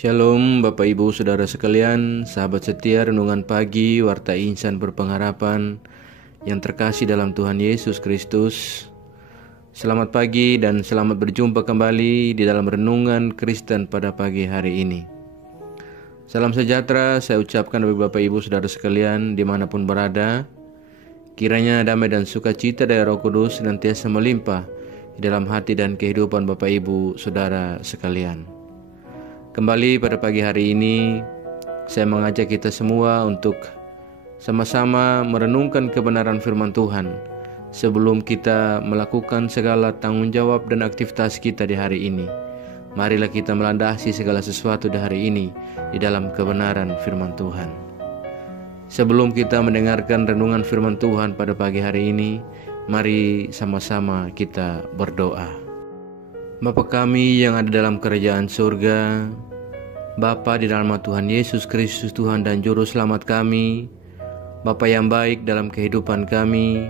Shalom Bapak Ibu Saudara sekalian, sahabat setia Renungan Pagi Warta Insan Berpengharapan yang terkasih dalam Tuhan Yesus Kristus. Selamat pagi dan selamat berjumpa kembali di dalam Renungan Kristen pada pagi hari ini. Salam sejahtera saya ucapkan bagi Bapak Ibu Saudara sekalian dimanapun berada. Kiranya damai dan sukacita dari Roh Kudus senantiasa melimpah di dalam hati dan kehidupan Bapak Ibu Saudara sekalian. Kembali pada pagi hari ini, saya mengajak kita semua untuk sama-sama merenungkan kebenaran firman Tuhan sebelum kita melakukan segala tanggung jawab dan aktivitas kita di hari ini. Marilah kita melandasi segala sesuatu di hari ini di dalam kebenaran firman Tuhan. Sebelum kita mendengarkan renungan firman Tuhan pada pagi hari ini, mari sama-sama kita berdoa. Bapa kami yang ada dalam kerajaan surga, Bapa di dalam nama Tuhan Yesus Kristus Tuhan dan Juru Selamat kami, Bapa yang baik dalam kehidupan kami,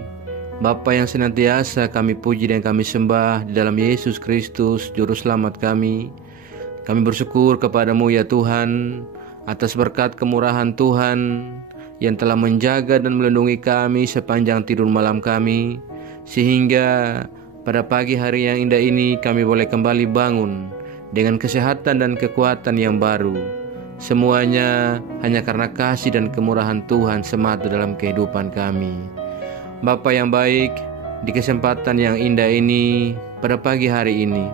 Bapa yang senantiasa kami puji dan kami sembah di dalam Yesus Kristus Juru Selamat kami. Kami bersyukur kepadamu ya Tuhan atas berkat kemurahan Tuhan yang telah menjaga dan melindungi kami sepanjang tidur malam kami, sehingga pada pagi hari yang indah ini kami boleh kembali bangun dengan kesehatan dan kekuatan yang baru. Semuanya hanya karena kasih dan kemurahan Tuhan semata dalam kehidupan kami. Bapa yang baik, di kesempatan yang indah ini, pada pagi hari ini,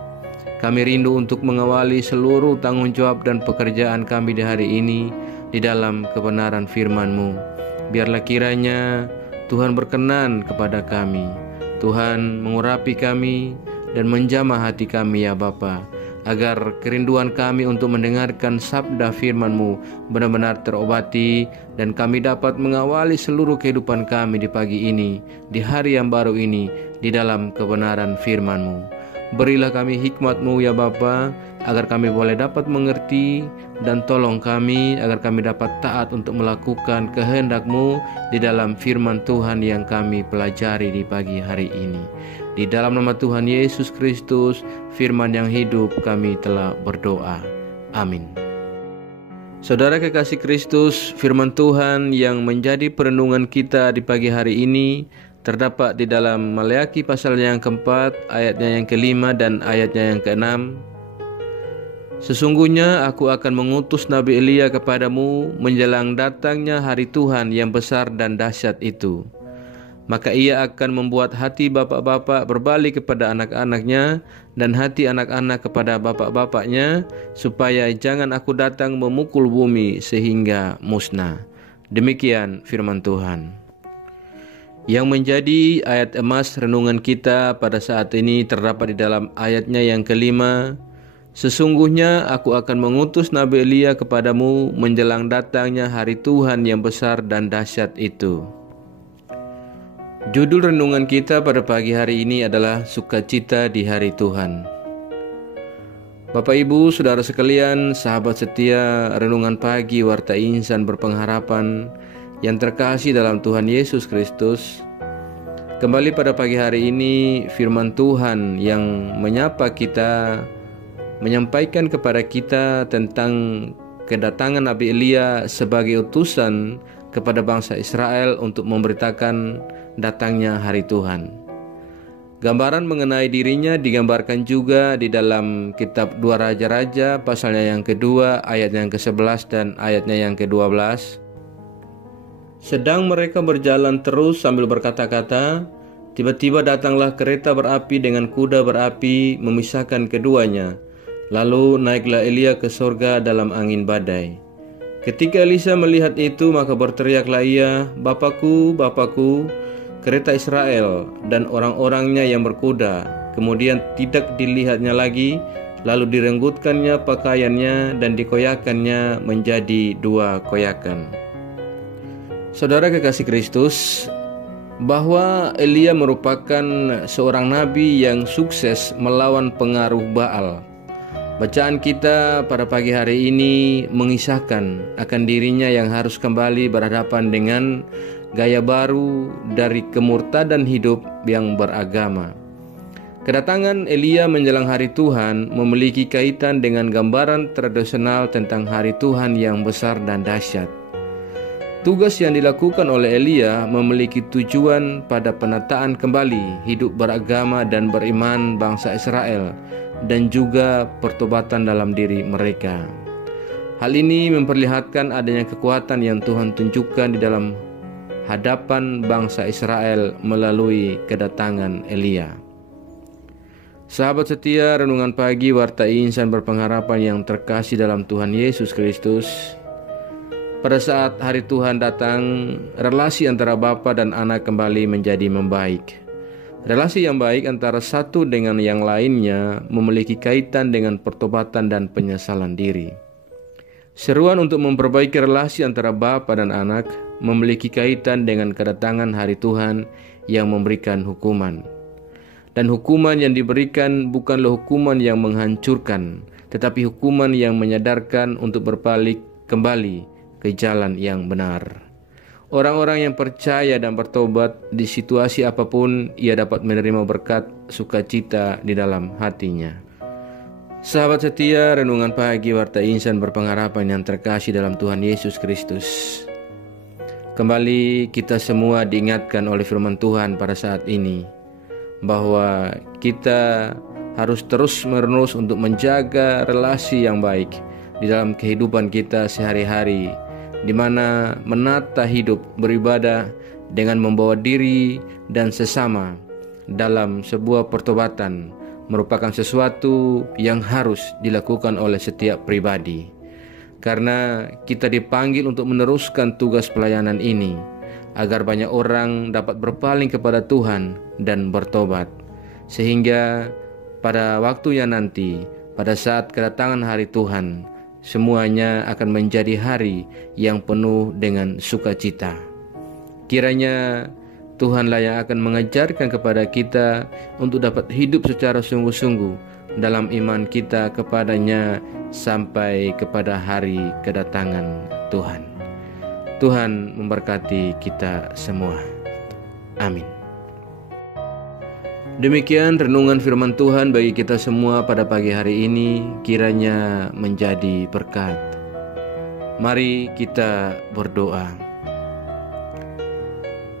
kami rindu untuk mengawali seluruh tanggung jawab dan pekerjaan kami di hari ini di dalam kebenaran firman-Mu. Biarlah kiranya Tuhan berkenan kepada kami. Tuhan mengurapi kami dan menjamah hati kami ya Bapa, agar kerinduan kami untuk mendengarkan sabda firman-Mu benar-benar terobati dan kami dapat mengawali seluruh kehidupan kami di pagi ini, di hari yang baru ini, di dalam kebenaran firman-Mu. Berilah kami hikmat-Mu ya Bapa, agar kami boleh dapat mengerti, dan tolong kami agar kami dapat taat untuk melakukan kehendak-Mu di dalam firman Tuhan yang kami pelajari di pagi hari ini. Di dalam nama Tuhan Yesus Kristus, firman yang hidup, kami telah berdoa. Amin. Saudara kekasih Kristus, firman Tuhan yang menjadi perenungan kita di pagi hari ini terdapat di dalam Maleakhi pasal yang keempat, ayatnya yang kelima dan ayatnya yang keenam. Sesungguhnya aku akan mengutus Nabi Elia kepadamu menjelang datangnya hari Tuhan yang besar dan dahsyat itu. Maka ia akan membuat hati bapak-bapak berbalik kepada anak-anaknya dan hati anak-anak kepada bapak-bapaknya, supaya jangan aku datang memukul bumi sehingga musnah. Demikian firman Tuhan. Yang menjadi ayat emas renungan kita pada saat ini terdapat di dalam ayatnya yang kelima. Sesungguhnya aku akan mengutus Nabi Elia kepadamu menjelang datangnya hari Tuhan yang besar dan dahsyat itu. Judul renungan kita pada pagi hari ini adalah Sukacita di Hari Tuhan. Bapak Ibu Saudara sekalian, sahabat setia Renungan Pagi Warta Insan Berpengharapan yang terkasih dalam Tuhan Yesus Kristus, kembali pada pagi hari ini firman Tuhan yang menyapa kita, menyampaikan kepada kita tentang kedatangan Nabi Elia sebagai utusan kepada bangsa Israel untuk memberitakan datangnya hari Tuhan. Gambaran mengenai dirinya digambarkan juga di dalam kitab 2 Raja-Raja pasalnya yang kedua, ayat yang ke-11 dan ayatnya yang ke-12. Sedang mereka berjalan terus sambil berkata-kata, tiba-tiba datanglah kereta berapi dengan kuda berapi memisahkan keduanya. Lalu naiklah Elia ke sorga dalam angin badai. Ketika Elisa melihat itu, maka berteriaklah ia, Bapakku, Bapakku, kereta Israel dan orang-orangnya yang berkuda. Kemudian tidak dilihatnya lagi, lalu direnggutkannya pakaiannya dan dikoyakannya menjadi 2 koyakan. Saudara kekasih Kristus, bahwa Elia merupakan seorang nabi yang sukses melawan pengaruh Baal. Bacaan kita pada pagi hari ini mengisahkan akan dirinya yang harus kembali berhadapan dengan gaya baru dari kemurtadan hidup yang beragama. Kedatangan Elia menjelang hari Tuhan memiliki kaitan dengan gambaran tradisional tentang hari Tuhan yang besar dan dahsyat. Tugas yang dilakukan oleh Elia memiliki tujuan pada penataan kembali hidup beragama dan beriman bangsa Israel dan juga pertobatan dalam diri mereka. Hal ini memperlihatkan adanya kekuatan yang Tuhan tunjukkan di dalam hadapan bangsa Israel melalui kedatangan Elia. Sahabat setia, renungan pagi Warta Insan Berpengharapan yang terkasih dalam Tuhan Yesus Kristus. Pada saat hari Tuhan datang, relasi antara bapa dan anak kembali menjadi membaik. Relasi yang baik antara satu dengan yang lainnya memiliki kaitan dengan pertobatan dan penyesalan diri. Seruan untuk memperbaiki relasi antara bapa dan anak memiliki kaitan dengan kedatangan hari Tuhan yang memberikan hukuman. Dan hukuman yang diberikan bukanlah hukuman yang menghancurkan, tetapi hukuman yang menyadarkan untuk berbalik kembali ke jalan yang benar. Orang-orang yang percaya dan bertobat di situasi apapun, ia dapat menerima berkat sukacita di dalam hatinya. Sahabat setia, renungan pagi Warta Insan Berpengharapan yang terkasih dalam Tuhan Yesus Kristus. Kembali kita semua diingatkan oleh firman Tuhan pada saat ini bahwa kita harus terus-menerus untuk menjaga relasi yang baik di dalam kehidupan kita sehari-hari, di mana menata hidup beribadah dengan membawa diri dan sesama dalam sebuah pertobatan merupakan sesuatu yang harus dilakukan oleh setiap pribadi. Karena kita dipanggil untuk meneruskan tugas pelayanan ini, agar banyak orang dapat berpaling kepada Tuhan dan bertobat. Sehingga pada waktunya nanti, pada saat kedatangan hari Tuhan, semuanya akan menjadi hari yang penuh dengan sukacita. Kiranya Tuhanlah yang akan mengajarkan kepada kita untuk dapat hidup secara sungguh-sungguh dalam iman kita kepadanya sampai kepada hari kedatangan Tuhan. Tuhan memberkati kita semua. Amin. Demikian renungan firman Tuhan bagi kita semua pada pagi hari ini, kiranya menjadi berkat. Mari kita berdoa.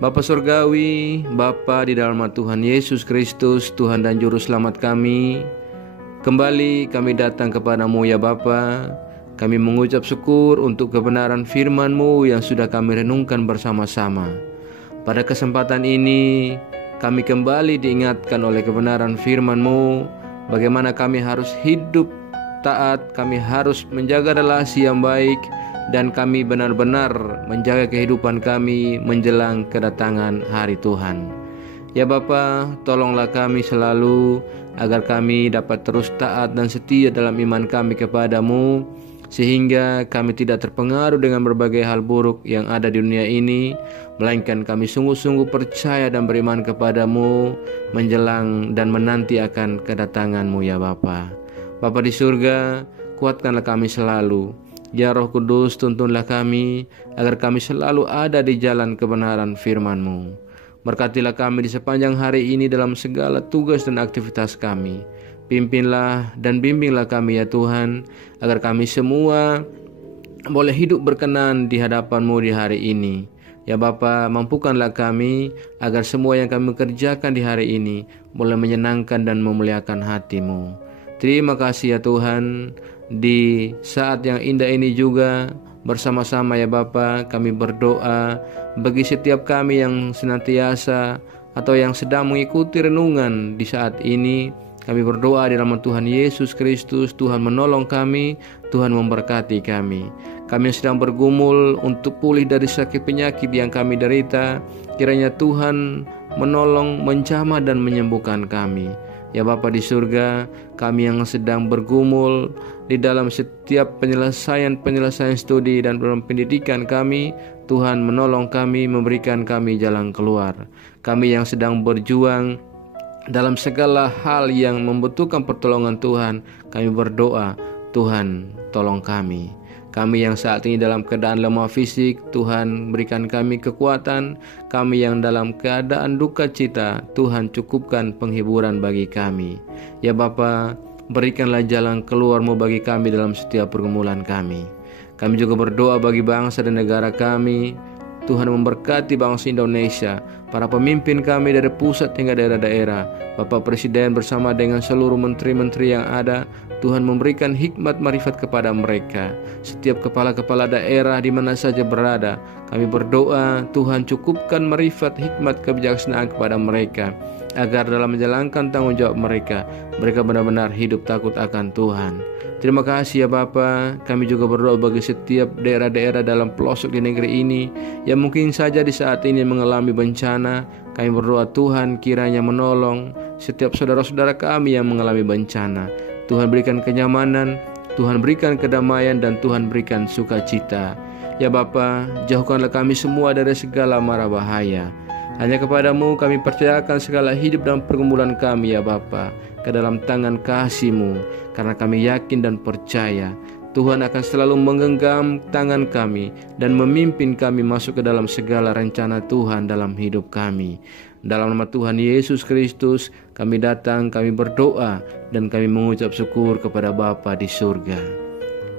Bapa Surgawi, Bapa di dalam Tuhan Yesus Kristus, Tuhan dan Juru Selamat kami, kembali kami datang kepadamu ya Bapa. Kami mengucap syukur untuk kebenaran firman-Mu yang sudah kami renungkan bersama-sama. Pada kesempatan ini, kami kembali diingatkan oleh kebenaran firman-Mu, bagaimana kami harus hidup taat, kami harus menjaga relasi yang baik, dan kami benar-benar menjaga kehidupan kami menjelang kedatangan hari Tuhan. Ya Bapa, tolonglah kami selalu agar kami dapat terus taat dan setia dalam iman kami kepadamu, sehingga kami tidak terpengaruh dengan berbagai hal buruk yang ada di dunia ini, melainkan kami sungguh-sungguh percaya dan beriman kepadamu menjelang dan menanti akan kedatanganmu ya Bapa. Bapa di surga, kuatkanlah kami selalu. Ya Roh Kudus, tuntunlah kami agar kami selalu ada di jalan kebenaran firman-Mu. Berkatilah kami di sepanjang hari ini dalam segala tugas dan aktivitas kami. Pimpinlah dan bimbinglah kami ya Tuhan, agar kami semua boleh hidup berkenan di hadapan-Mu di hari ini. Ya Bapa, mampukanlah kami agar semua yang kami kerjakan di hari ini boleh menyenangkan dan memuliakan hati-Mu. Terima kasih ya Tuhan. Di saat yang indah ini juga bersama-sama ya Bapa, kami berdoa bagi setiap kami yang senantiasa atau yang sedang mengikuti renungan di saat ini. Kami berdoa di nama Tuhan Yesus Kristus, Tuhan menolong kami, Tuhan memberkati kami. Kami yang sedang bergumul untuk pulih dari sakit penyakit yang kami derita, kiranya Tuhan menolong, menjamah dan menyembuhkan kami. Ya Bapa di surga, kami yang sedang bergumul di dalam setiap penyelesaian studi dan dalam pendidikan kami, Tuhan menolong kami, memberikan kami jalan keluar. Kami yang sedang berjuang dalam segala hal yang membutuhkan pertolongan Tuhan, kami berdoa, Tuhan tolong kami. Kami yang saat ini dalam keadaan lemah fisik, Tuhan berikan kami kekuatan. Kami yang dalam keadaan duka cita, Tuhan cukupkan penghiburan bagi kami. Ya Bapa, berikanlah jalan keluar-Mu bagi kami dalam setiap pergumulan kami. Kami juga berdoa bagi bangsa dan negara kami. Tuhan memberkati bangsa Indonesia, para pemimpin kami dari pusat hingga daerah-daerah, Bapak Presiden bersama dengan seluruh menteri-menteri yang ada. Tuhan memberikan hikmat marifat kepada mereka. Setiap kepala-kepala daerah di mana saja berada, kami berdoa Tuhan cukupkan marifat, hikmat, kebijaksanaan kepada mereka, agar dalam menjalankan tanggung jawab mereka benar-benar hidup takut akan Tuhan. Terima kasih ya Bapa. Kami juga berdoa bagi setiap daerah-daerah dalam pelosok di negeri ini yang mungkin saja di saat ini mengalami bencana. Kami berdoa Tuhan kiranya menolong setiap saudara-saudara kami yang mengalami bencana. Tuhan berikan kenyamanan, Tuhan berikan kedamaian, dan Tuhan berikan sukacita. Ya Bapa, jauhkanlah kami semua dari segala mara bahaya. Hanya kepadamu kami percayakan segala hidup dan pergumulan kami ya Bapa, ke dalam tangan kasih-Mu, karena kami yakin dan percaya Tuhan akan selalu menggenggam tangan kami dan memimpin kami masuk ke dalam segala rencana Tuhan dalam hidup kami. Dalam nama Tuhan Yesus Kristus kami datang, kami berdoa, dan kami mengucap syukur kepada Bapa di surga.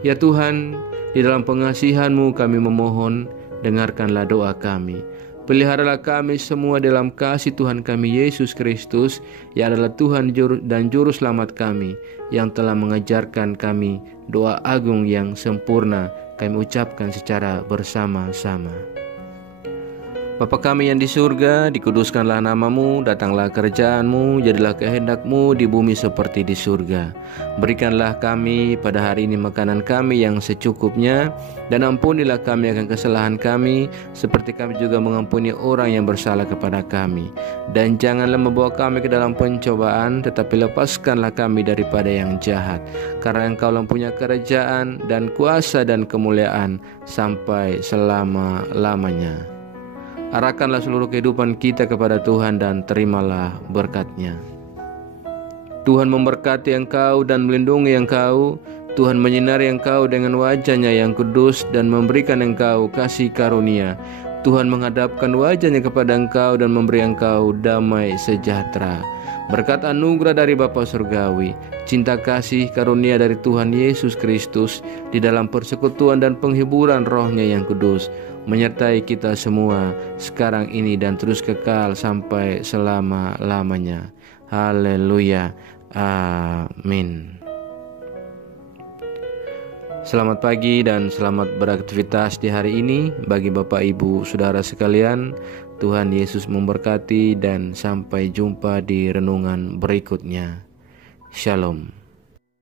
Ya Tuhan, di dalam pengasihan-Mu kami memohon, dengarkanlah doa kami. Peliharalah kami semua dalam kasih Tuhan kami Yesus Kristus, yang adalah Tuhan dan Juru Selamat kami, yang telah mengajarkan kami doa agung yang sempurna. Kami ucapkan secara bersama-sama. Bapa kami yang di surga, dikuduskanlah nama-Mu, datanglah kerajaan-Mu, jadilah kehendak-Mu di bumi seperti di surga. Berikanlah kami pada hari ini makanan kami yang secukupnya, dan ampunilah kami akan kesalahan kami, seperti kami juga mengampuni orang yang bersalah kepada kami. Dan janganlah membawa kami ke dalam pencobaan, tetapi lepaskanlah kami daripada yang jahat. Karena Engkau-lah punya kerajaan dan kuasa dan kemuliaan sampai selama-lamanya. Arahkanlah seluruh kehidupan kita kepada Tuhan dan terimalah berkat-Nya. Tuhan memberkati engkau dan melindungi engkau. Tuhan menyinari engkau dengan wajah-Nya yang kudus dan memberikan engkau kasih karunia. Tuhan menghadapkan wajah-Nya kepada engkau dan memberi engkau damai sejahtera. Berkat anugerah dari Bapa Surgawi, cinta kasih karunia dari Tuhan Yesus Kristus, di dalam persekutuan dan penghiburan Roh-Nya yang kudus, menyertai kita semua sekarang ini dan terus kekal sampai selama-lamanya. Haleluya. Amin. Selamat pagi dan selamat beraktivitas di hari ini bagi Bapak Ibu Saudara sekalian. Tuhan Yesus memberkati dan sampai jumpa di renungan berikutnya. Shalom.